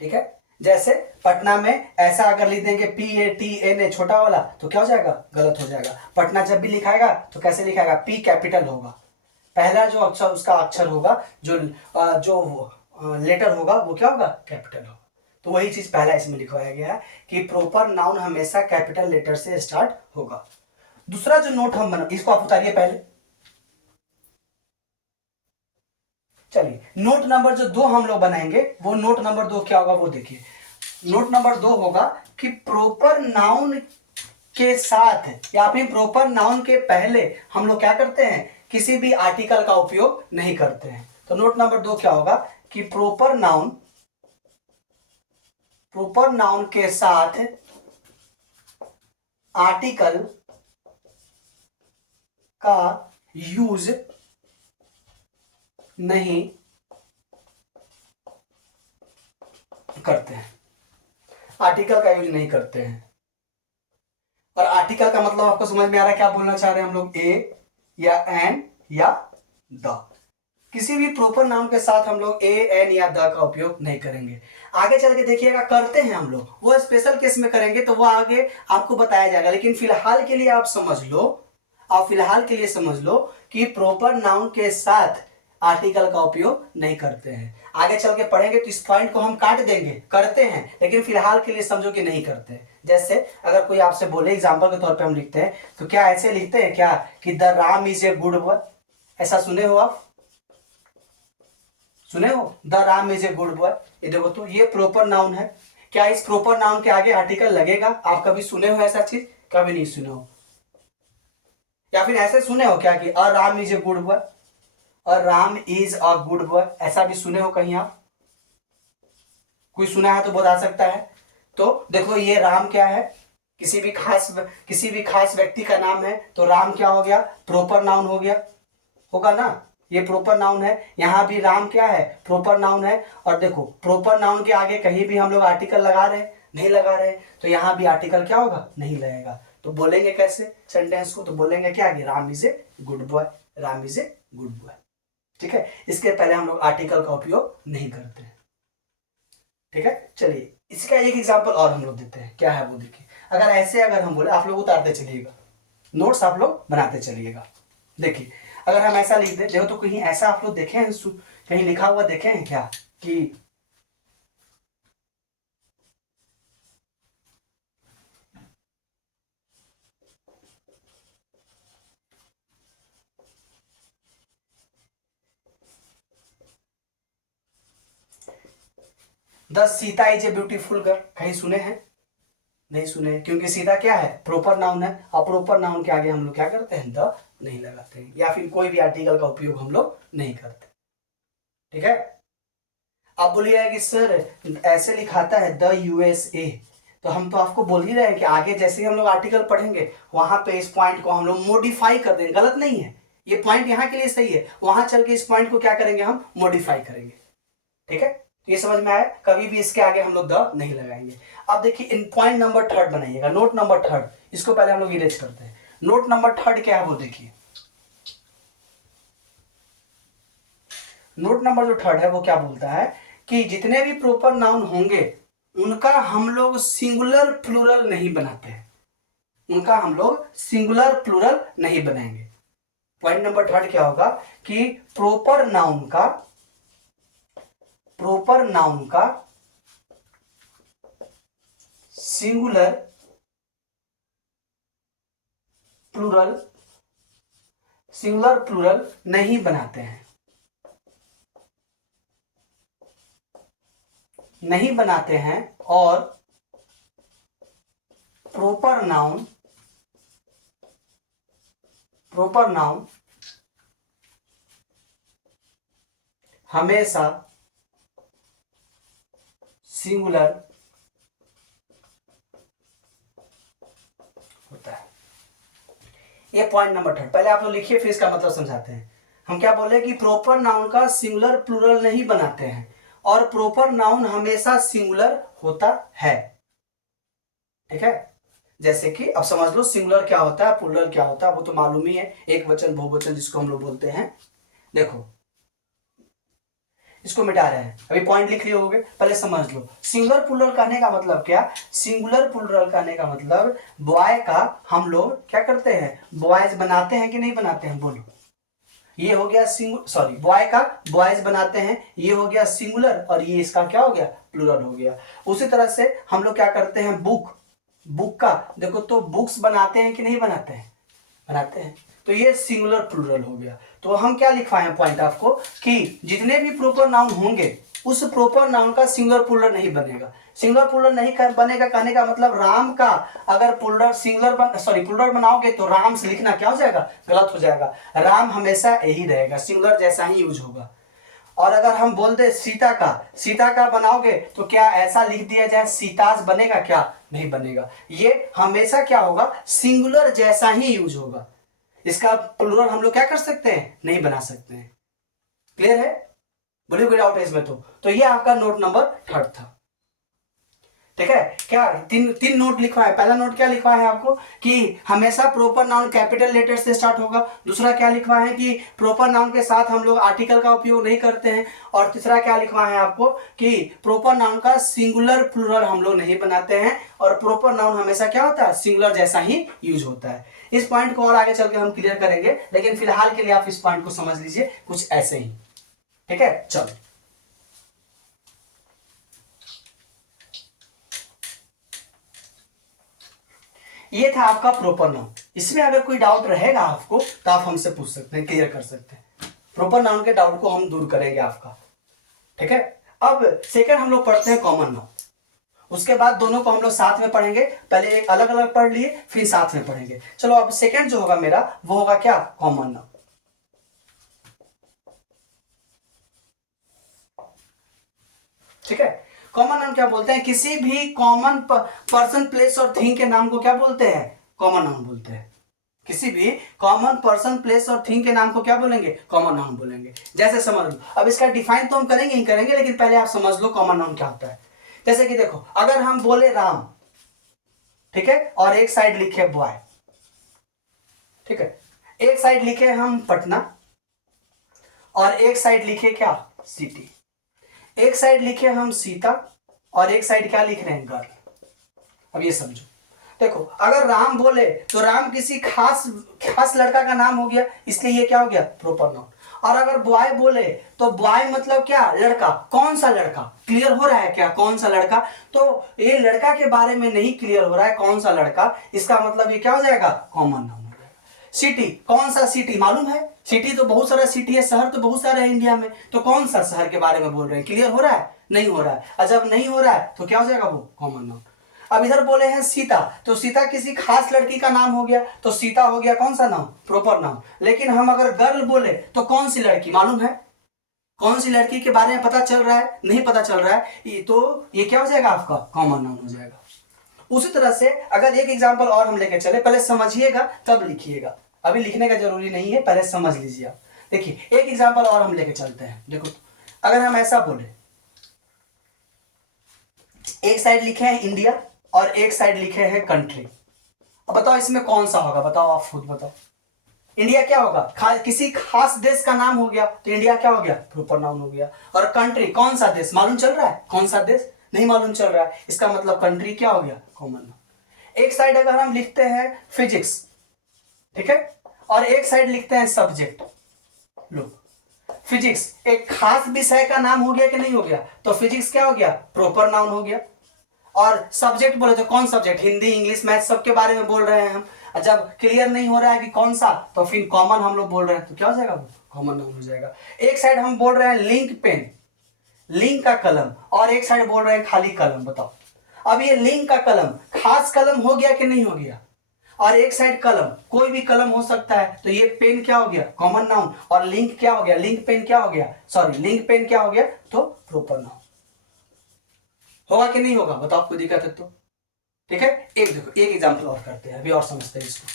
ठीक है, जैसे पटना में ऐसा अगर लिख देंगे PATNA छोटा वाला तो क्या हो जाएगा? गलत हो जाएगा। पटना जब भी लिखाएगा तो कैसे लिखाएगा? P कैपिटल होगा, पहला जो अक्षर उसका अक्षर होगा, जो लेटर होगा वो क्या होगा? कैपिटल होगा। तो वही चीज पहला इसमें लिखवाया गया है कि प्रॉपर नाउन हमेशा कैपिटल लेटर से स्टार्ट होगा। दूसरा जो नोट हम बना, इसको आप उतारिए पहले। चलिए, नोट नंबर जो 2 हम लोग बनाएंगे, वो नोट नंबर 2 क्या होगा? वो देखिए, नोट नंबर 2 होगा कि प्रॉपर नाउन के साथ या फिर प्रॉपर नाउन के पहले हम लोग क्या करते हैं? किसी भी आर्टिकल का उपयोग नहीं करते हैं। तो नोट नंबर 2 क्या होगा कि प्रॉपर नाउन के साथ आर्टिकल का यूज नहीं करते हैं, आर्टिकल का यूज नहीं करते हैं। और आर्टिकल का मतलब आपको समझ में आ रहा है क्या बोलना चाह रहे हैं हम लोग? ए या एन या द, किसी भी प्रॉपर नाउन के साथ हम लोग ए एन या द का उपयोग नहीं करेंगे। आगे चल के देखिएगा करते हैं हम लोग, वो स्पेशल केस में करेंगे तो वो आगे आपको बताया जाएगा। लेकिन फिलहाल के लिए आप समझ लो, आप फिलहाल के लिए समझ लो कि प्रॉपर नाउन के साथ आर्टिकल का उपयोग नहीं करते हैं। आगे चल के पढ़ेंगे तो इस पॉइंट को हम काट देंगे, करते हैं, लेकिन फिलहाल के लिए समझो कि नहीं करते। जैसे अगर कोई आपसे बोले, एग्जाम्पल के तौर पे हम लिखते हैं, तो क्या ऐसे लिखते हैं क्या कि the Ram is a good boy? ऐसा सुने हो आप? सुने हो the Ram is a good boy? ये देखो तो ये प्रॉपर नाउन है। क्या इस प्रॉपर नाउन के आगे आर्टिकल लगेगा? आप कभी सुने हो ऐसा चीज? कभी नहीं सुने हो। या फिर ऐसे सुने हो क्या कि uh Ram is a good boy? Uh Ram is a good boy, ऐसा भी सुने हो कहीं आप? कोई सुना है तो बता सकता है। तो देखो ये राम क्या है, किसी भी खास व्यक्ति का नाम है, तो राम क्या हो गया? प्रॉपर नाउन हो गया, होगा ना? ये प्रॉपर नाउन है। यहां भी राम क्या है? प्रॉपर नाउन है। और देखो प्रॉपर नाउन के आगे कहीं भी हम लोग आर्टिकल लगा रहे हैं? नहीं लगा रहे, तो यहां भी आर्टिकल क्या होगा? नहीं लगेगा। तो बोलेंगे कैसे सेंटेंस को? तो बोलेंगे क्या कि Ram is a good boy, Ram is a good boy. ठीक है, इसके पहले हम लोग आर्टिकल का उपयोग नहीं करते हैं। ठीक है, चलिए इसका एक एग्जांपल और हम लोग देते हैं, क्या है वो देखिए। अगर हम बोले, आप लोग उतारते चलिएगा, नोट्स आप लोग बनाते चलिएगा। देखिए अगर हम ऐसा लिख दे, देखो तो कहीं ऐसा आप लोग देखे हैं, कहीं लिखा हुआ देखे हैं क्या कि the Sita is a beautiful girl? कहीं सुने हैं? नहीं सुने, क्योंकि सीता क्या है? प्रॉपर नाउन है, और प्रॉपर नाउन के आगे हम लोग क्या करते हैं? द नहीं लगाते हैं, या फिर कोई भी आर्टिकल का उपयोग हम लोग नहीं करते। ठीक है, आप बोलिए कि सर ऐसे लिखाता है द यूएसए, तो हम तो आपको बोल ही रहे हैं कि आगे जैसे ही हम लोग आर्टिकल पढ़ेंगे वहां पे इस पॉइंट को हम लोग मॉडिफाई कर देंगे। गलत नहीं है, ये पॉइंट यहाँ के लिए सही है, वहां चल के इस पॉइंट को क्या करेंगे? हम मॉडिफाई करेंगे। ठीक है, तो ये समझ में आया? कभी भी इसके आगे हम लोग द नहीं लगाएंगे। अब देखिए इन पॉइंट नंबर थर्ड बनाइएगा, नोट नंबर थर्ड। इसको पहले हम लोग इरेज करते हैं। नोट नंबर थर्ड क्या है वो देखिए। नोट नंबर जो थर्ड है वो क्या बोलता है कि जितने भी प्रॉपर नाउन होंगे उनका हम लोग सिंगुलर प्लूरल नहीं बनाते हैं, उनका हम लोग सिंगुलर प्लूरल नहीं बनाएंगे। पॉइंट नंबर थर्ड क्या होगा कि प्रॉपर नाउन का सिंगुलर प्लूरल नहीं बनाते हैं, और प्रॉपर नाउन हमेशा सिंगुलर होता है। ये पॉइंट नंबर थर्ड, पहले आप लोग लिखिए फिर इसका मतलब समझाते हैं। हम क्या बोले कि प्रॉपर नाउन का सिंगुलर प्लूरल नहीं बनाते हैं, और प्रॉपर नाउन हमेशा सिंगुलर होता है। ठीक है, जैसे कि अब समझ लो सिंगुलर क्या होता है, प्लूरल क्या होता है, वो तो मालूम ही है, एक वचन बहुवचन जिसको हम लोग बोलते हैं। देखो इसको मिटा रहे हैं, अभी पॉइंट लिख लिए होगे, पहले समझ लो सिंगुलर प्लूरल कहने का मतलब क्या। सिंगुलर प्लूरल कहने का मतलब बॉय का हम लोग क्या करते हैं? बॉयज बनाते हैं कि नहीं बनाते हैं? बोलो। ये हो गया बॉय का बॉयज बनाते हैं, ये हो गया सिंगुलर, और ये इसका क्या हो गया? प्लूरल हो गया। उसी तरह से हम लोग क्या करते हैं? बुक का देखो तो बुक्स बनाते हैं कि नहीं बनाते हैं? बनाते हैं, तो ये सिंगुलर प्लूरल हो गया। तो हम क्या लिखवाए पॉइंट आपको कि जितने भी प्रॉपर नाउन होंगे उस प्रॉपर नाउन का सिंगुलर प्लूरल नहीं बनेगा। सिंगुलर प्लूरल नहीं बनेगा कहने का मतलब राम का अगर प्लूरल बनाओगे तो राम से लिखना क्या हो जाएगा? गलत हो जाएगा। राम हमेशा यही रहेगा, सिंगुलर जैसा ही यूज होगा। और अगर हम बोल दे सीता का बनाओगे तो क्या ऐसा लिख दिया जाए सीताज बनेगा? क्या नहीं बनेगा। ये हमेशा क्या होगा? सिंगुलर जैसा ही यूज होगा, इसका प्लूरल हम लोग क्या कर सकते हैं? नहीं बना सकते हैं। क्लियर है? बोलिए कोई डाउट है इसमें? तो ये आपका नोट नंबर थर्ड था। ठीक है, क्या तीन नोट लिखवा है। पहला नोट क्या लिखवा है आपको कि हमेशा प्रॉपर नाउन कैपिटल लेटर से स्टार्ट होगा। दूसरा क्या लिखवा है कि प्रॉपर नाउन के साथ हम लोग आर्टिकल का उपयोग नहीं करते हैं। और तीसरा क्या लिखवा है आपको कि प्रॉपर नाउन का सिंगुलर प्लूरल हम लोग नहीं बनाते हैं, और प्रॉपर नाउन हमेशा क्या होता है? सिंगुलर जैसा ही यूज होता है। इस पॉइंट को और आगे चल के हम क्लियर करेंगे, लेकिन फिलहाल के लिए आप इस पॉइंट को समझ लीजिए कुछ ऐसे ही। ठीक है, चलो ये था आपका प्रोपर नाउन। इसमें अगर कोई डाउट रहेगा आपको तो आप हमसे पूछ सकते हैं, क्लियर कर सकते हैं। प्रोपर नाउन के डाउट को हम दूर करेंगे आपका, ठीक है। अब सेकंड हम लोग पढ़ते हैं कॉमन नाउन। उसके बाद दोनों को हम लोग साथ में पढ़ेंगे, पहले एक अलग अलग पढ़ लिए फिर साथ में पढ़ेंगे। चलो अब सेकंड जो होगा मेरा वो होगा क्या, कॉमन नाउन। ठीक है। कॉमन नाउन क्या बोलते हैं, किसी भी कॉमन पर्सन प्लेस और थिंग के नाम को क्या बोलते हैं, कॉमन नाउन बोलते हैं। किसी भी कॉमन पर्सन प्लेस और थिंग के नाम को क्या बोलेंगे, कॉमन नाउन बोलेंगे। जैसे समझ लो, अब इसका डिफाइन तो हम करेंगे ही करेंगे, लेकिन पहले आप समझ लो कॉमन नाउन क्या होता है। जैसे कि देखो, अगर हम बोले राम, ठीक है, और एक साइड लिखे बॉय, ठीक है, एक साइड लिखे हम पटना और एक साइड लिखे क्या, सिटी। एक साइड लिखे हम सीता और एक साइड क्या लिख रहे हैं, गर्ल। अब ये समझो, देखो अगर राम बोले तो राम किसी खास खास लड़का का नाम हो गया, इसलिए ये क्या हो गया, प्रॉपर नाउन। और अगर बॉय बोले तो बॉय मतलब क्या, लड़का। कौन सा लड़का, क्लियर हो रहा है क्या, कौन सा लड़का। तो ये लड़का के बारे में नहीं क्लियर हो रहा है, कौन सा लड़का, इसका मतलब ये क्या हो जाएगा, कॉमन नाउन। सिटी, कौन सा सिटी मालूम है, सिटी तो बहुत सारा सिटी है, शहर तो बहुत सारे हैं इंडिया में, तो कौन सा शहर के बारे में बोल रहे हैं, क्लियर हो रहा है, नहीं हो रहा है। और जब नहीं हो रहा है तो क्या हो जाएगा, वो कॉमन नाउन। अब इधर बोले हैं सीता, तो सीता किसी खास लड़की का नाम हो गया, तो सीता हो गया कौन सा नाम, प्रॉपर नाउन। लेकिन हम अगर गर्ल बोले तो कौन सी लड़की मालूम है, कौन सी लड़की के बारे में पता चल रहा है, नहीं पता चल रहा है, तो ये क्या हो जाएगा आपका, कॉमन नाउन हो जाएगा। उसी तरह से अगर एक एग्जांपल और हम लेके चले, पहले समझिएगा तब लिखिएगा, अभी लिखने का जरूरी नहीं है, पहले समझ लीजिए आप। देखिए एक एग्जांपल और हम लेके चलते हैं। देखो अगर हम ऐसा बोले, एक साइड लिखे हैं इंडिया और एक साइड लिखे हैं कंट्री। अब बताओ इसमें कौन सा होगा, बताओ आप खुद बताओ। इंडिया क्या होगा, किसी खास देश का नाम हो गया, तो इंडिया क्या हो गया, प्रॉपर नाउन हो गया। और कंट्री कौन सा देश मालूम चल रहा है, कौन सा देश नहीं मालूम चल रहा है, इसका मतलब कंट्री क्या हो गया, कॉमन नाउन। एक साइड अगर हम लिखते हैं फिजिक्स, ठीक है, और एक साइड लिखते हैं सब्जेक्ट, लो फिजिक्स एक खास विषय का नाम हो गया कि नहीं हो गया, तो फिजिक्स क्या हो गया, प्रॉपर नाउन हो गया। और सब्जेक्ट बोले तो कौन सब्जेक्ट, हिंदी इंग्लिश मैथ सबके बारे में बोल रहे हैं हम। जब क्लियर नहीं हो रहा है कि कौन सा, तो फिर कॉमन हम लोग बोल रहे हैं, तो क्या हो जाएगा, वो कॉमन नाउन हो जाएगा। एक साइड हम बोल रहे हैं लिंक पेन, लिंक का कलम, और एक साइड बोल रहे हैं खाली कलम। बताओ अब ये लिंक का कलम खास कलम हो गया कि नहीं हो गया, और एक साइड कलम, कोई भी कलम हो सकता है, तो ये पेन क्या हो गया, कॉमन नाउन। और लिंक क्या हो गया, लिंक पेन क्या हो गया, सॉरी लिंक पेन क्या हो गया, तो प्रॉपर नाउन। होगा कि नहीं होगा, बताओ कोई दिक्कत है तो, ठीक है। एक देखो एक एग्जांपल और करते हैं, अभी और समझते हैं इसको।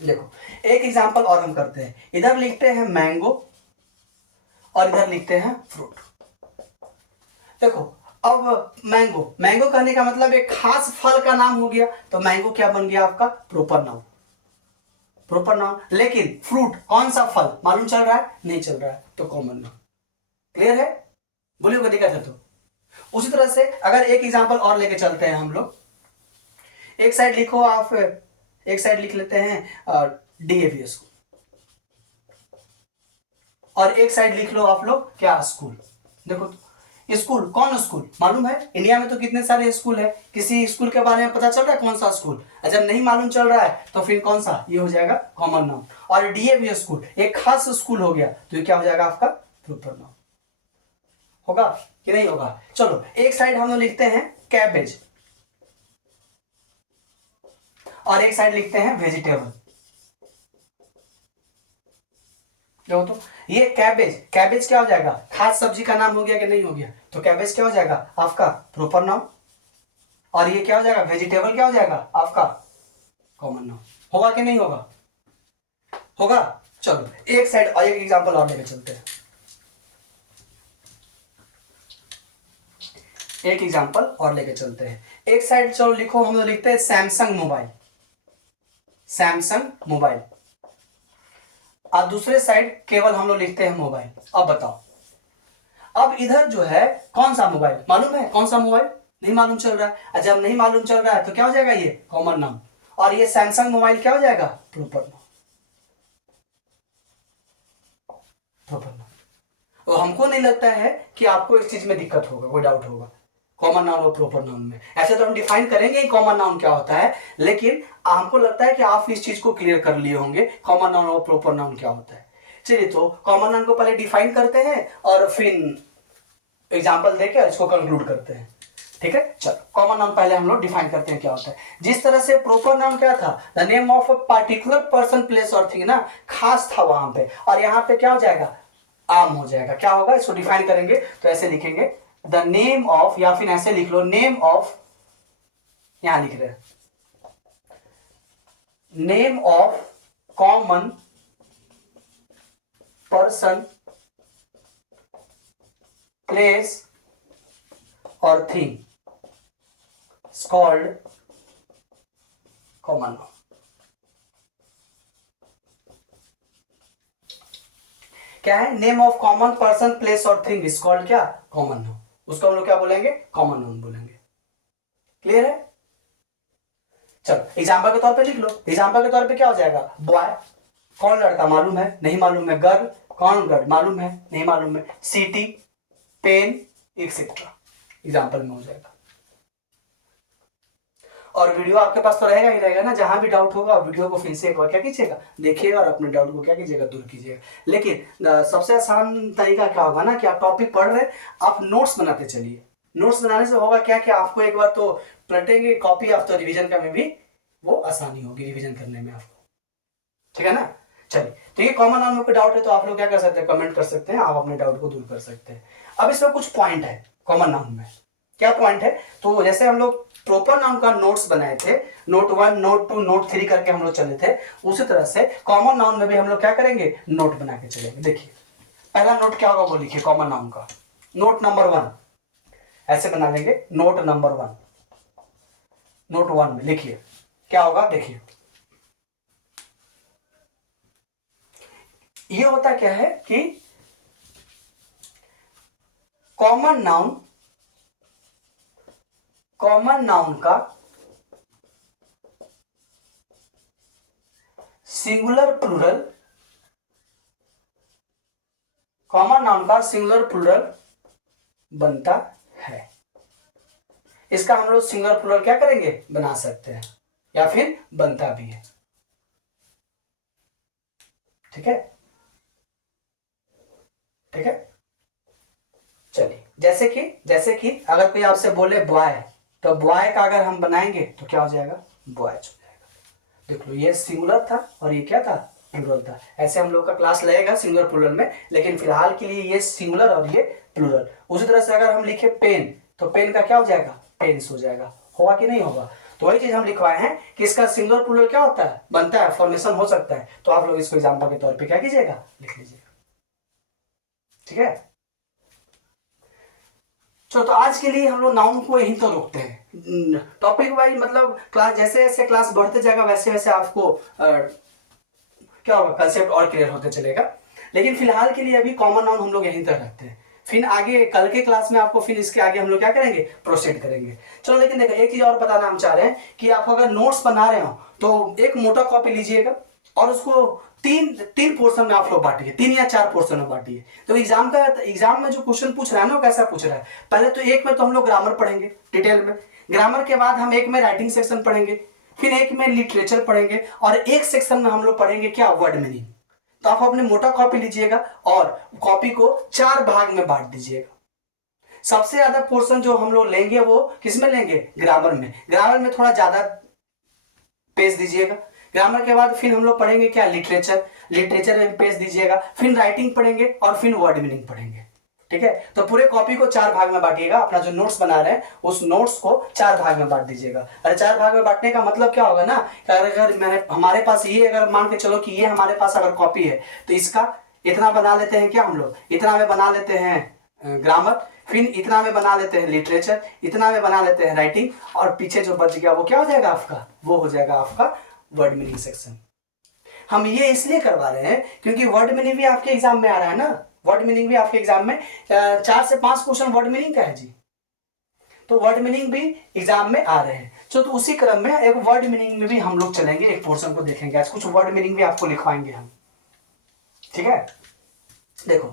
देखो एक एग्जांपल और हम करते हैं, इधर लिखते हैं मैंगो और इधर लिखते हैं फ्रूट। देखो अब मैंगो, मैंगो कहने का मतलब एक खास फल का नाम हो गया, तो मैंगो क्या बन गया आपका, प्रॉपर नाउन, प्रॉपर नाउन। लेकिन फ्रूट कौन सा फल मालूम चल रहा है, नहीं चल रहा है, तो कॉमन नाउन। क्लियर है, बोलिए कोई दिक्कत है तो। उसी तरह से अगर एक एग्जांपल और लेके चलते हैं हम लोग, एक साइड लिखो आप, एक साइड लिख लेते हैं डीएवीएस को, और एक साइड लिख लो आप लोग क्या, स्कूल। देखो स्कूल कौन स्कूल मालूम है, इंडिया में तो कितने सारे स्कूल है, किसी स्कूल के बारे में पता चल रहा है कौन सा स्कूल, जब नहीं मालूम चल रहा है तो फिर कौन सा, ये हो जाएगा कॉमन नाउन। और डीएवी स्कूल एक खास स्कूल हो गया, तो ये क्या हो जाएगा आपका, प्रॉपर नाउन। होगा कि नहीं होगा। चलो एक साइड हम लोग लिखते हैं कैबेज और एक साइड लिखते हैं वेजिटेबल। देखो तो ये कैबेज, कैबेज क्या हो जाएगा, खास सब्जी का नाम हो गया कि नहीं हो गया, तो कैबेज क्या हो जाएगा आपका, प्रॉपर नाउन। और ये क्या हो जाएगा, वेजिटेबल क्या हो जाएगा आपका, कॉमन नाउन। होगा कि नहीं होगा, होगा। चलो एक साइड और एक एग्जांपल और लेके चलते हैं, एक एग्जांपल और लेके चलते हैं। एक साइड चलो लिखो, हम लोग लिखते हैं सैमसंग मोबाइल, सैमसंग मोबाइल, और दूसरे साइड केवल हम लोग लिखते हैं मोबाइल। अब बताओ, अब इधर जो है कौन सा मोबाइल मालूम है, कौन सा मोबाइल नहीं मालूम चल रहा है, जब नहीं मालूम चल रहा है तो क्या हो जाएगा, ये कॉमन नाउन। और ये सैमसंग मोबाइल क्या हो जाएगा, प्रॉपर नाउन, प्रॉपर नाउन। और हमको नहीं लगता है कि आपको इस चीज में दिक्कत होगा, कोई डाउट होगा कॉमन नाउन और प्रॉपर नाउन में। ऐसे तो हम डिफाइन करेंगे ही कॉमन नाउन क्या होता है, लेकिन हमको लगता है कि आप इस चीज को क्लियर कर लिए होंगे कॉमन नाउन और प्रॉपर नाउन क्या होता है। चलिए तो कॉमन नाउन को पहले डिफाइन करते हैं और फिर एग्जाम्पल देकर इसको कंक्लूड करते हैं। ठीक है, चलो कॉमन नाउन पहले हम लोग डिफाइन करते हैं क्या होता है। जिस तरह से प्रॉपर नाउन क्या था, the name of a particular person place और थिंग ना, खास था वहां पे, और यहाँ पे क्या हो जाएगा, आम हो जाएगा। क्या होगा, इसको डिफाइन करेंगे तो ऐसे लिखेंगे द नेम ऑफ, या फिर ऐसे लिख लो नेम ऑफ, यहां लिख रहे हैं name of common person place और thing is called common noun। क्या है, name of common person place और थिंग इज कॉल्ड क्या, कॉमन नाउन। उसको हम लोग क्या बोलेंगे, कॉमन नाउन बोलेंगे। क्लियर है, चलो एग्जांपल के तौर पे लिख लो। एग्जांपल के तौर पे क्या हो जाएगा, बॉय, कौन लड़का मालूम है नहीं मालूम है, गर्ल, कौन गर्ल मालूम है नहीं मालूम है, सिटी, पेन, एक्सेट्रा, एग्जांपल में हो जाएगा। और वीडियो आपके पास तो रहेगा ही रहेगा ना, जहां भी डाउट होगा वीडियो को फिर से एक बार क्या कीजिएगा, देखिएगा और अपने डाउट को क्या कीजिएगा, दूर कीजिएगा। लेकिन सबसे आसान तरीका क्या होगा ना कि आप टॉपिक पढ़ रहे, आप नोट्स बनाते चलिए। नोट्स बनाने से होगा क्या कि आपको एक बार तो पलटेंगे कॉपी, आप तो रिविजन का में भी वो आसानी होगी रिविजन करने में आपको। ठीक है ना, चलिए ठीक है। कॉमन नाउन में कोई डाउट है तो आप लोग क्या कर सकते हैं, कमेंट कर सकते हैं, आप अपने डाउट को दूर कर सकते हैं। अब इसमें कुछ पॉइंट है कॉमन नाउन में, क्या पॉइंट है, तो जैसे हम लोग प्रॉपर नाउन का नोट्स बनाए थे, नोट 1 नोट 2 नोट 3 करके हम लोग चले थे, उसी तरह से कॉमन नाउन में भी हम लोग क्या करेंगे, नोट बना के चलेंगे। देखिए पहला नोट क्या होगा वो लिखिए, कॉमन नाउन का नोट नंबर 1 ऐसे बना लेंगे, नोट नंबर 1, नोट 1 में लिखिए क्या होगा, देखिए ये होता क्या है कि कॉमन नाउन का सिंगुलर प्लूरल, कॉमन नाउन का सिंगुलर प्लूरल बनता है। इसका हम लोग सिंगुलर प्लूरल क्या करेंगे, बना सकते हैं, या फिर बनता भी है। ठीक है, ठीक है, चलिए जैसे कि अगर कोई आपसे बोले बॉय, तो बॉय का अगर हम बनाएंगे तो क्या हो जाएगा, बॉयज हो जाएगा। देख लो ये सिंगुलर था और ये क्या था, प्लूरल था। ऐसे हम लोग का क्लास लगेगा सिंगुलर प्लूरल में, लेकिन फिलहाल के लिए ये सिंगुलर और ये प्लूरल। उसी तरह से अगर हम लिखे पेन, तो पेन का क्या हो जाएगा, पेन्स हो जाएगा, होगा कि नहीं होगा। तो वही चीज हम लिखवाए हैं कि इसका सिंगुलर प्लूरल क्या होता है, बनता है, फॉर्मेशन हो सकता है। तो आप लोग इसको एग्जाम्पल के तौर पर क्या कीजिएगा, लिख लीजिएगा। ठीक है, तो आज के लिए हम लोग नाउन को यहीं तो रोकते हैं। टॉपिक वाइज मतलब क्लास जैसे जैसे क्लास बढ़ते जाएगा वैसे वैसे आपको क्या होगा, कंसेप्ट और क्लियर होते चलेगा। लेकिन फिलहाल के लिए अभी कॉमन नाउन हम लोग यहीं तक रखते हैं, फिर आगे कल के क्लास में आपको फिर इसके आगे हम लोग क्या करेंगे, प्रोसीड करेंगे। चलो लेकिन देखो एक चीज और बताना हम चाह रहे हैं कि आप अगर नोट्स बना रहे हो तो एक मोटा कॉपी लीजिएगा और उसको तीन पोर्शन में आप लोग बांटिए, 3 या 4 पोर्शन में बांटिए। तो एग्जाम में जो क्वेश्चन पूछ रहा है ना वो कैसा पूछ रहा है, पहले तो एक में तो हम लोग ग्रामर पढ़ेंगे डिटेल में, ग्रामर के बाद हम एक में राइटिंग सेक्शन पढ़ेंगे, फिर एक में लिटरेचर पढ़ेंगे, और एक सेक्शन में हम लोग पढ़ेंगे क्या, वर्ड मीनिंग। तो आप अपने मोटा कॉपी लीजिएगा और कॉपी को 4 भाग में बांट दीजिएगा। सबसे ज्यादा पोर्शन जो हम लोग लेंगे वो किसमें लेंगे, ग्रामर में। ग्रामर में थोड़ा ज्यादा पेज दीजिएगा। ग्रामर के बाद फिर हम लोग पढ़ेंगे क्या, लिटरेचर, लिटरेचर में पेज दीजिएगा, फिर राइटिंग पढ़ेंगे और फिर वर्ड मीनिंग पढ़ेंगे। ठीक है, तो पूरे कॉपी को 4 भाग में बांटिएगा। अपना जो नोट्स बना रहे हैं उस नोट्स को 4 भाग में बांट दीजिएगा। अरे 4 भाग में बांटने का मतलब क्या होगा ना, अगर मैंने हमारे पास ये, अगर मान के चलो कि ये हमारे पास अगर कॉपी है तो इसका इतना बना लेते हैं क्या हम लोग, इतना में बना लेते हैं ग्रामर, फिर इतना में बना लेते हैं लिटरेचर, इतना में बना लेते हैं राइटिंग, और पीछे जो बच गया वो क्या हो जाएगा आपका, वो हो जाएगा आपका वर्ड मीनिंग सेक्शन। हम ये इसलिए करवा रहे हैं क्योंकि वर्ड मीनिंग भी आपके एग्जाम में आ रहा है ना, वर्ड मीनिंग भी आपके एग्जाम में 4 से 5 क्वेश्चन वर्ड मीनिंग का है जी, तो वर्ड मीनिंग भी एग्जाम में आ रहे हैं। तो उसी क्रम में एक वर्ड मीनिंग में भी हम लोग चलेंगे, एक पोर्शन को देखेंगे आज, कुछ वर्ड मीनिंग भी आपको लिखवाएंगे हम। ठीक है, देखो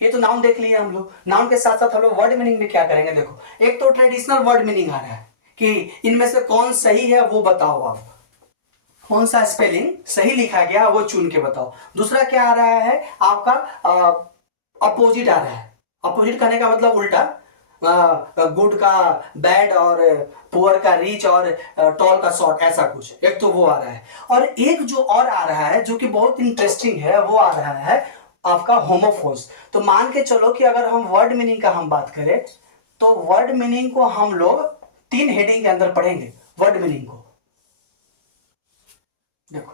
ये तो नाउन देख लिए हम लोग। नाउन के साथ साथ हम लोग वर्ड मीनिंग में क्या करेंगे, देखो एक तो ट्रेडिशनल वर्ड मीनिंग आ रहा है कि इनमें से कौन सही है वो बताओ, आप कौन सा स्पेलिंग सही लिखा गया वो चुन के बताओ। दूसरा क्या आ रहा है आपका, अपोजिट आ रहा है। अपोजिट करने का मतलब उल्टा, गुड का बैड और पुअर का रिच और टॉल का शॉर्ट, ऐसा कुछ एक तो वो आ रहा है। और एक जो और आ रहा है जो कि बहुत इंटरेस्टिंग है, वो आ रहा है आपका होमोफोन्स। तो मान के चलो कि अगर हम वर्ड मीनिंग का हम बात करें तो वर्ड मीनिंग को हम लोग 3 हेडिंग के अंदर पढ़ेंगे। वर्ड मीनिंग को देखो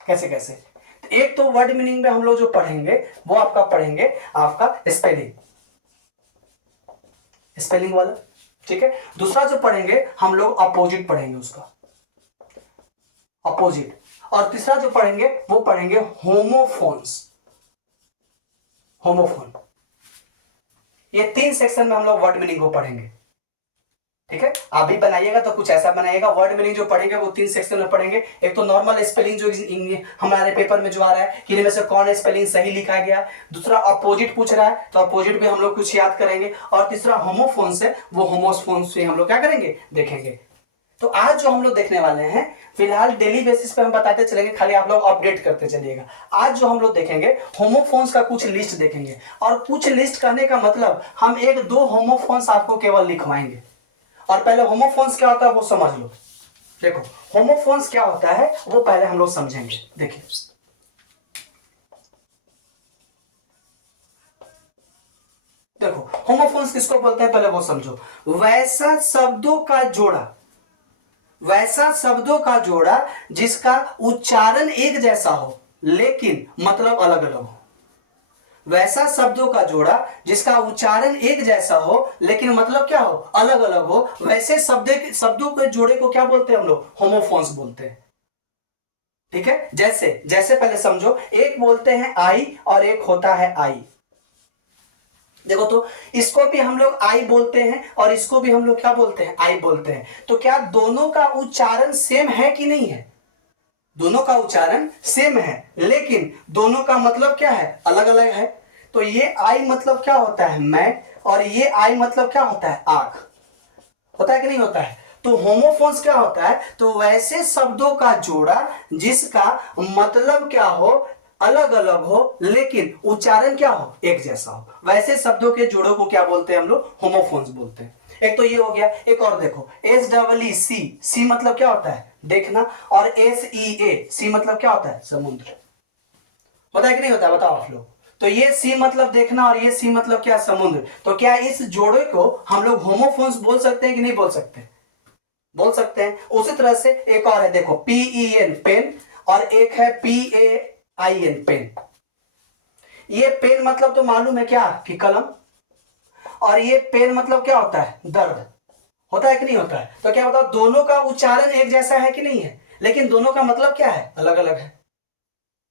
कैसे कैसे। तो एक तो वर्ड मीनिंग में हम लोग जो पढ़ेंगे वो आपका पढ़ेंगे आपका स्पेलिंग, स्पेलिंग वाला, ठीक है। दूसरा जो पढ़ेंगे हम लोग अपोजिट पढ़ेंगे, उसका अपोजिट। और तीसरा जो पढ़ेंगे वो पढ़ेंगे होमोफोन्स, होमोफोन। ये 3 सेक्शन में हम लोग वर्ड मीनिंग को पढ़ेंगे, ठीक है। आप भी बनाइएगा तो कुछ ऐसा बनाइएगा। वर्ड मीनिंग जो पढ़ेंगे वो 3 सेक्शन में पढ़ेंगे। एक तो नॉर्मल स्पेलिंग जो हमारे पेपर में जो आ रहा है कि इनमें से कौन स्पेलिंग सही लिखा गया। दूसरा अपोजिट पूछ रहा है तो अपोजिट भी हम लोग कुछ याद करेंगे। और तीसरा होमोफोन से, वो होमोफोन से हम लोग क्या करेंगे, देखेंगे। तो आज जो हम लोग देखने वाले हैं, फिलहाल डेली बेसिस पे हम बताते चलेंगे, खाली आप लोग अपडेट करते चलिएगा। आज जो हम लोग देखेंगे होमोफोन्स का कुछ लिस्ट देखेंगे। और कुछ लिस्ट करने का मतलब हम 1-2 होमोफोन्स आपको केवल लिखवाएंगे। और पहले होमोफोन्स क्या होता है वो समझ लो। देखो होमोफोन्स क्या होता है वो पहले हम लोग समझेंगे। देखिए देखो होमोफोन्स किसको बोलते हैं पहले वो समझो। वैसा शब्दों का जोड़ा, वैसा शब्दों का जोड़ा जिसका उच्चारण एक जैसा हो लेकिन मतलब अलग अलग हो। वैसा शब्दों का जोड़ा जिसका उच्चारण एक जैसा हो लेकिन मतलब क्या हो, अलग अलग हो, वैसे शब्दों के जोड़े को क्या बोलते हैं हम लोग, होमोफोन्स बोलते हैं, ठीक है। जैसे जैसे पहले समझो, एक बोलते हैं आई और एक होता है आई। देखो तो इसको भी हम लोग आई बोलते हैं और इसको भी हम लोग क्या बोलते हैं, आई बोलते हैं। तो क्या दोनों का उच्चारण सेम है कि नहीं है, दोनों का उच्चारण सेम है लेकिन दोनों का मतलब क्या है, अलग अलग है। तो ये आई मतलब क्या होता है, मैं, और ये आई मतलब क्या होता है, आंख, होता है कि नहीं होता है। तो होमोफोन्स क्या होता है, तो वैसे शब्दों का जोड़ा जिसका मतलब क्या हो, अलग अलग हो लेकिन उच्चारण क्या हो, एक जैसा हो, वैसे शब्दों के जोड़ों को क्या बोलते हैं हम लोग, होमोफोन्स बोलते हैं। एक तो ये हो गया। एक और देखो, SEE, सी मतलब क्या होता है, देखना। और SEA, सी मतलब क्या होता है, समुद्र, होता है कि नहीं होता है, बताओ आप लोग। तो ये सी मतलब देखना और ये सी मतलब क्या, समुद्र। तो क्या इस जोड़े को हम लोग होमोफोन्स बोल सकते हैं कि नहीं बोल सकते, बोल सकते हैं। उसी तरह से एक और है, देखो PEN पेन, और एक है PAIN पेन। ये पेन मतलब तो मालूम है क्या कि कलम, और ये पेन मतलब क्या होता है, दर्द, होता है कि नहीं होता है। तो क्या बताओ, दोनों का उच्चारण एक जैसा है कि नहीं है, लेकिन दोनों का मतलब क्या है, अलग अलग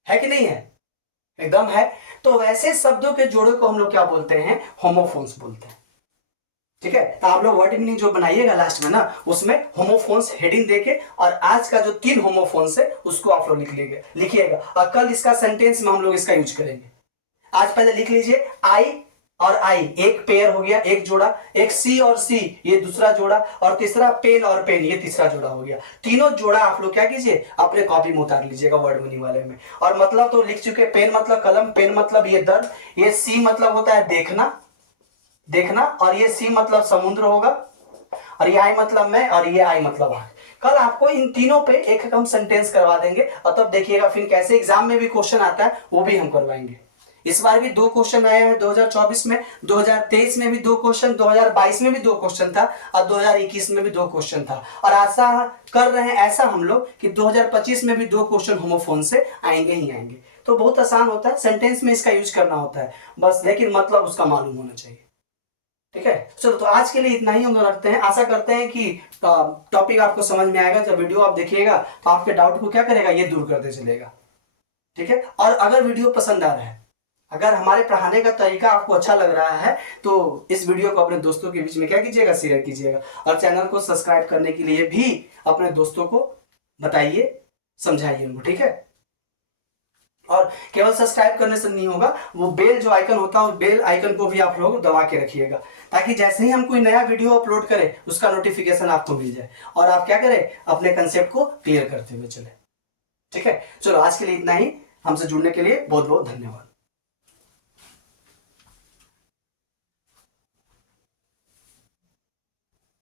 है कि नहीं है, एकदम है। तो वैसे शब्दों के जोड़े को हम लोग क्या बोलते हैं, होमोफोन्स बोलते हैं, ठीक है। तो आप लोग वर्ड मीनिंग जो बनाइएगा लास्ट में ना, उसमें होमोफोन्स हेडिंग देके, और आज का जो 3 होमोफोन्स है उसको आप लोग लिखिएगा, और कल इसका सेंटेंस में हम लोग इसका यूज करेंगे। आज पहले लिख लीजिए, आई और आई एक पेयर हो गया, एक जोड़ा। एक सी और सी ये दूसरा जोड़ा, और तीसरा पेन और पेन ये तीसरा जोड़ा हो गया। तीनों जोड़ा आप लोग क्या कीजिए, अपने कॉपी में उतार लीजिएगा वर्ड मीनिंग वाले में। और मतलब तो लिख चुके, पेन मतलब कलम, पेन मतलब ये दर्द, ये सी मतलब होता है देखना, देखना, और ये सी मतलब समुद्र होगा, और ये आई मतलब मैं, और ये आई मतलब आग। कल आपको इन तीनों पे एक हम सेंटेंस करवा देंगे, और तब देखिएगा फिर कैसे एग्जाम में भी क्वेश्चन आता है वो भी हम करवाएंगे। इस बार भी 2 क्वेश्चन आया है 2024 में, 2023 में भी 2 क्वेश्चन, 2022 में भी 2 क्वेश्चन था, और 2021 में भी 2 क्वेश्चन था। और आशा कर रहे हैं ऐसा हम लोग कि 2025 में भी 2 क्वेश्चन होमोफोन से आएंगे ही आएंगे। तो बहुत आसान होता है, सेंटेंस में इसका यूज करना होता है बस, लेकिन मतलब उसका मालूम होना चाहिए, ठीक है। चलो तो आज के लिए इतना ही हम लोग रखते हैं। आशा करते हैं कि टॉपिक आपको समझ में आएगा। जब वीडियो आप देखिएगा तो आपके डाउट को क्या करेगा, ये दूर करते चलेगा, ठीक है। और अगर वीडियो पसंद आ रहा है, अगर हमारे पढ़ाने का तरीका आपको अच्छा लग रहा है, तो इस वीडियो को अपने दोस्तों के बीच में क्या कीजिएगा, शेयर कीजिएगा। और चैनल को सब्सक्राइब करने के लिए भी अपने दोस्तों को बताइए, समझाइए उनको, ठीक है। और केवल सब्सक्राइब करने से नहीं होगा, वो बेल जो आइकन होता है, बेल आइकन को भी आप लोग दबा के रखिएगा, ताकि जैसे ही हम कोई नया वीडियो अपलोड करें उसका नोटिफिकेशन आपको मिल जाए और आप क्या करें, अपने कंसेप्ट को क्लियर करते हुए चले। ठीक है, चलो आज के लिए इतना ही। हमसे जुड़ने के लिए बहुत बहुत धन्यवाद।